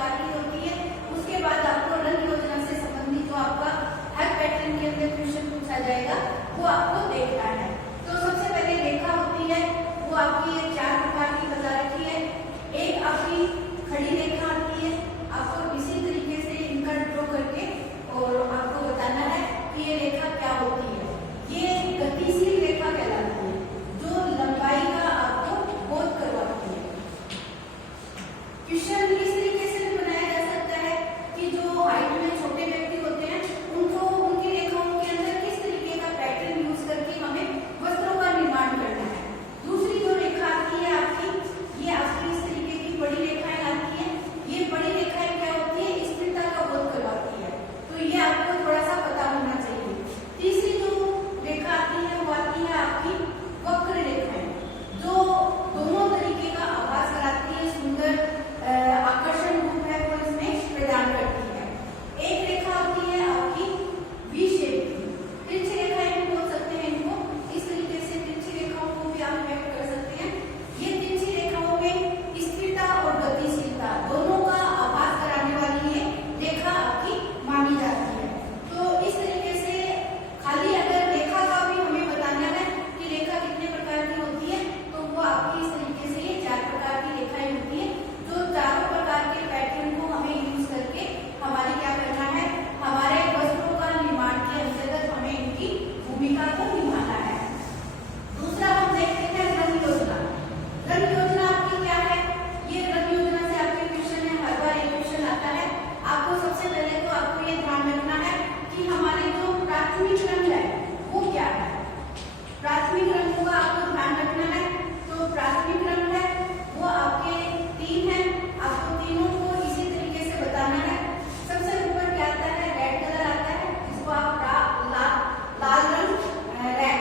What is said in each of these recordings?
प्रकार की होती है। उसके बाद आपको रंग योजना से संबंधित जो आपका हर पैटर्न के अंदर क्वेश्चन पूछा जाएगा वो आपको देखना है। तो सबसे पहले रेखा होती है, वो आपकी ये 4 प्रकार की बता रखी है। एक आपकी खड़ी रेखा आती है, आपको इसी तरीके से इनका ड्रॉ करके और आपको बताना है कि ये रेखा क्या होती है। ये गतिशील रेखा कहलाती है, जो लंबाई का आपको बोध करवाती है। क्वेश्चन इस तरीके से भी बनाया जा सकता है कि जो हाइट में छोटे व्यक्ति होते हैं उनको उनकी रेखाओं के अंदर किस तरीके का पैटर्न यूज करके हमें वस्त्रों का निर्माण करना है। दूसरी जो रेखा आती है आपकी, ये आपकी इस तरीके की बड़ी रेखाएं आती है। ये बड़ी रेखाएं क्या होती है, स्थिरता का बोध करवाती है, तो ये आपको थोड़ा सा पता होना चाहिए। तीसरी जो रेखा आती है वो आती है आपकी वक्र रेखाएं, जो दोनों तरीके का आभास कराती है, सुंदर आकर्षण रूप है वो इसमें प्रदान करती है। एक रेखा होती है आपकी वी शेप की, तिरछी रेखाएं भी बोल सकते हैं इनको। इस तरीके से तिरछी रेखाओं को भी आप व्यक्त कर सकते हैं। ये तिरछी रेखाओं में स्थिरता और गतिशीलता दोनों का आभास कराने वाली ये रेखा आपकी मानी जाती है। तो इस तरीके से खाली अगर रेखा का भी हमें बताना है कि रेखा कितने प्रकार की होती है, तो वो आपकी इस तरीके से ये 4 प्रकार की रेखाएं होती है, जो चारों प्रकार के पैटर्न को हमें यूज करके हमारे क्या करना है, हमारे वस्त्रों का निर्माण के अंतर्गत हमें इनकी भूमिका को निभाना है। दूसरा हम देखते हैं रंग योजना। रंग योजना आपकी क्या है, ये रंग योजना से आपके क्वेश्चन में हर बार एक क्वेश्चन आता है। आपको सबसे पहले तो आपको ये ध्यान रखना है कि हमारे जो प्राथमिक रंग है वो क्या है। प्राथमिक रंगों का आपको ध्यान रखना है। तो प्राथमिक रंग है वो आपके 3 है, आपको तीनों को इसी तरीके से बताना है। सबसे ऊपर क्या आता है, रेड कलर आता है, जिसको आप लाल रंग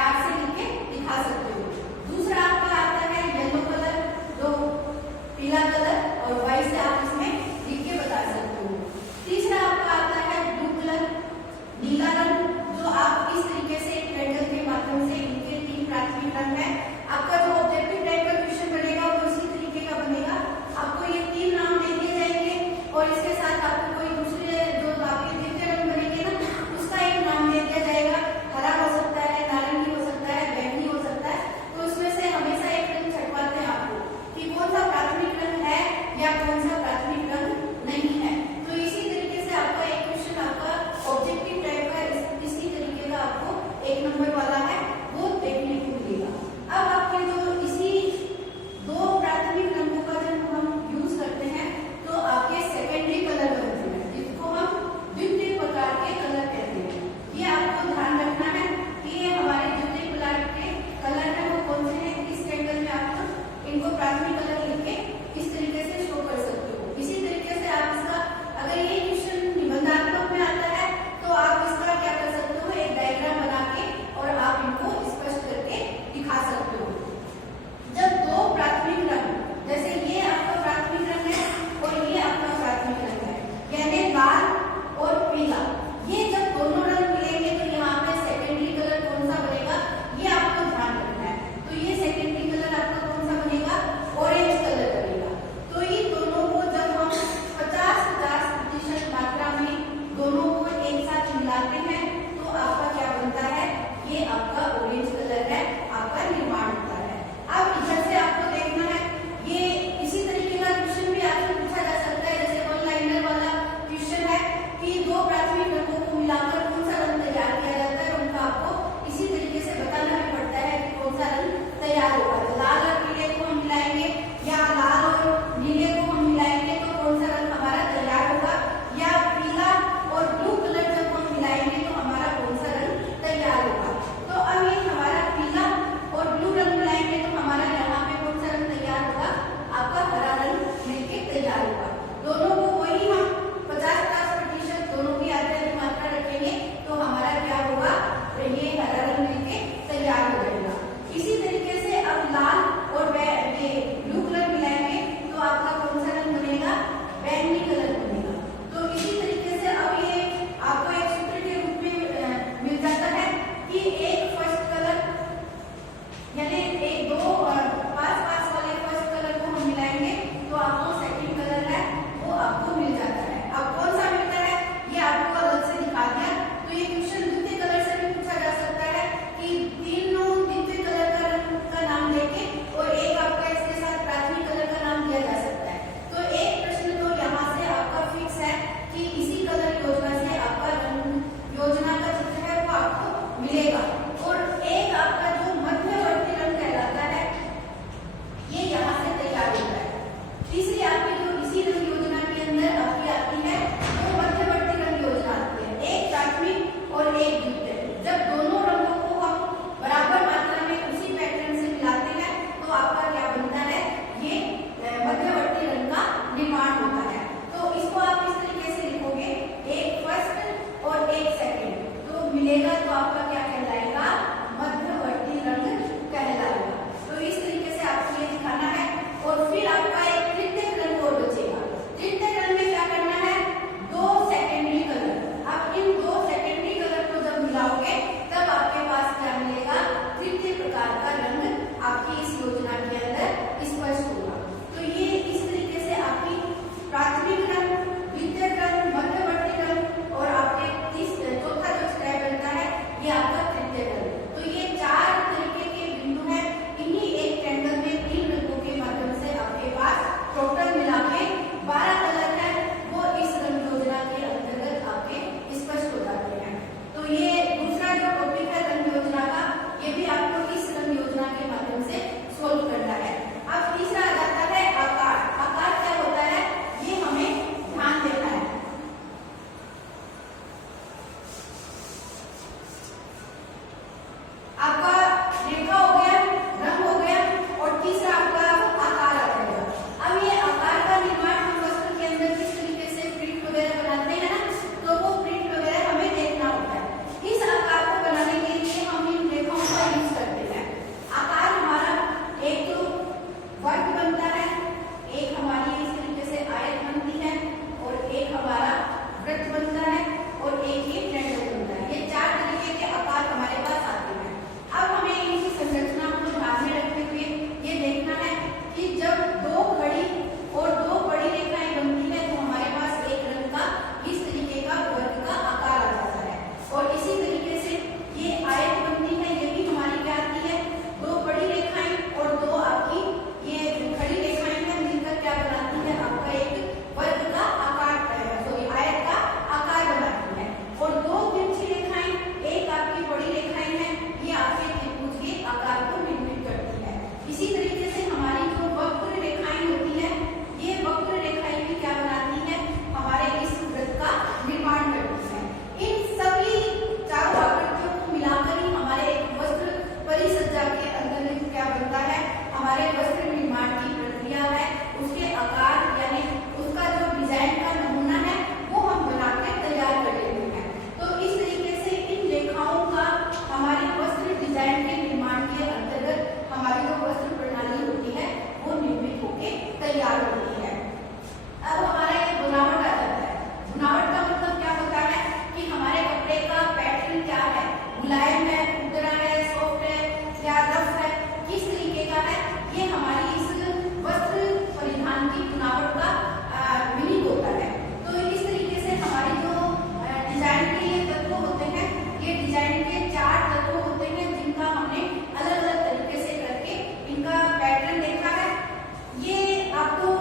आर से लिख के दिखा सकते हो। दूसरा आपका आता है येलो कलर, जो पीला कलर और व्हाइट से आप इसमें लिख के बता सकते हो। तीसरा आपका आता है ब्लू कलर, नीला रंग, जो आप इस तरीके से एक ट्रायंगल के माध्यम से इनके 3 प्राथमिक रंग है। आपका जो ऑब्जेक्टिव टाइप का क्वेश्चन बनेगा वो इसी तरीके का बनेगा। आपको ये 3 नाम दे दिए जाएंगे और इसके साथ आपको कोई दूसरे जो आपके द्वितीय रंग बनेंगे ना, उसका एक नाम दे दिया जाएगा। हरा हो सकता है, नारंगी हो सकता है, बैंगनी हो सकता है। तो उसमें से हमेशा एक रंग छटवाते हैं आपको कि कौन सा प्राथमिक रंग है या कौन सा प्राथमिक रंग नहीं है। तो इसी तरीके से आपका एक क्वेश्चन आपका ऑब्जेक्टिव टाइप का इसी तरीके का आपको 1 नंबर वाला है वो देखने को मिलेगा। अब आपके जो इसी 2 प्राथमिक रंगों का जब हम यूज करते हैं तो आपके सेकेंडरी कलर बनते हैं, जिसको हम द्वितीय प्रकार के कलर कहते हैं। ये आपको ध्यान रखना है कि ये हमारे द्वितीय प्रकार के कलर है वो कौन से हैं। इस टेबल में आप इनको प्राथमिक कलर लिख के इस तरीके से शो कर सकते हो। इसी तरीके से आप इसका अगर ये क्वेश्चन निबंधात्मक में आता है तो आप इसका क्या कर सकते हो, एक डायग्राम बना के और आप इनको स्पष्ट करके दिखा सकते हो। जब 2 प्राथमिक रंग, जैसे ये आपका प्राथमिक रंग है और ये आपका प्राथमिक रंग है, यानी लाल और पीला, ये जब दोनों रंग मिलेंगे तो यहाँ पे सेकेंडरी कलर कौन सा बनेगा, ये आपको ध्यान रखना है। तो ये सेकेंडरी कलर आपका कौन सा बनेगा, ऑरेंज तीसरी आपकी जो इसी रंग योजना के अंदर आपकी आती है वो मध्यवर्ती रंग योजना आती है, एक प्राथमिक और एक द्वितीयक। जब दोनों रंगों को हम बराबर मात्रा में उसी पैटर्न से मिलाते हैं तो आपका क्या बनता है, ये मध्यवर्ती रंग का निर्माण होता है। तो इसको आप इस तरीके से लिखोगे, एक फर्स्ट और एक सेकंड, तो मिलेगा तो आपका क्या कहलाएगा, मध्यवर्ती रंग कहलाएगा। तो इस तरीके से आपको ये दिखाना है। और फिर आपका एक तृतीयक रंग और बचेगा। तृतीयक रंग में क्या करना है, दो सेकेंडरी कलर। अब इन दो सेकेंडरी कलर को जब मिलाओगे तब आपके पास क्या मिलेगा, तृतीय प्रकार का रंग आपकी इस योजना के अंदर स्पष्ट होगा। तो ये इस तरीके से आपकी प्राथमिक रंग, द्वितीयक रंग, मध्यवर्ती रंग और आपके चौथा जो स्टेप बनता है ये आपका तृतीयक रंग। तो ये चार तरीके के बिंदु हैं, इन्हीं एक कैंडल में तीन रंगों के माध्यम से आपके पास टोटल मिला के 12 कलर है, वो इस रंग योजना के अंतर्गत आपके स्पष्ट हो जाते हैं। तो ये दूसरा जो टॉपिक है रंग योजना का, ये भी आपको इस रंग योजना के माध्यम से सोल्व करना है। अब तीसरा आ जाता है आकार। आकार क्या होता है, ये हमें ध्यान देना है। आपका रेखा हो गया, रंग हो गया और तीसरा आपका आकार आ जाएगा। अब ये आकार का निर्माण हम वस्त्र के अंदर किस तरीके से प्रिंट वगैरह बनाते हैं ना, तो वो प्रिंट वगैरह हमें देखना होता है। इस आकार को बनाने के लिए हम इन रेखाओं का यूज करते हैं। आकार हमारा एक तो वर्ग बनता है, एक हमारी इस तरीके से आयत बनती है और एक हमारा वृत्त बनता है और एक ये ट्रायंगल बनता है। ये चार तरीके के आकार हमारे पास आते हैं। अब हमें इनकी संरचना को ध्यान में रखते हुए ये देखना है कि जब दो खड़ी और दो बड़ी रेखाएं बनती है तो हमारे पास एक रंग का इस तरीके का वर्ग का आकार आ जाता है। और इसी तरीके से ये आयत बनती है, ये भी हमारी क्या आती है, दो बड़ी रेखाएं और दो आपकी ये खड़ी रेखाएं हैं मिलकर क्या बनाती है, आपका एक वर्ग का आकार, सॉरी आयत का आकार बनाती है। और दो तिरछी रेखाएं, एक आपकी बड़ी रेखाएं हैं, ये आपके त्रिभुज के आकार को निर्मित करती है। इसी तरीके से हमारी जो वक्र रेखाएं होती है, ये वक्र रेखाएं भी क्या बनाती है, हमारे इस वृत्त का निर्माण करती है। इन सभी चारों आकृतियों को मिलाकर ही हमारे एक वस्त्र परिसज्जा के अंतर्गत क्या बनता है, हमारे वस्त्र निर्माण की प्रक्रिया है, उसके आकार यानी उसका जो डिजाइन का नमूना है वो हम बना के तैयार कर लेते हैं। तो इस तरीके से इन रेखाओं का हमारे वस्त्र डिजाइन के निर्माण के अंतर्गत हमारी जो वस्त्र प्रणाली होती है वो निर्मित होके तैयार होती है। अब हमारा ये बुनावट आ जाता है। बुनावट का मतलब क्या होता है कि हमारे कपड़े का पैटर्न क्या है, मुलायम है, खुरदरा है, सॉफ्ट है या रफ है, किस तरीके का है, ये हमारी इस वस्त्र परिधान की बुनावट का मीनिंग होता है। तो इस तरीके से हमारी जो डिजाइन के ये तत्व होते हैं, ये डिजाइन के चार तत्व होते हैं जिनका हमने अलग अलग तरीके से करके इनका पैटर्न देखा है। ये आपको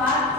बात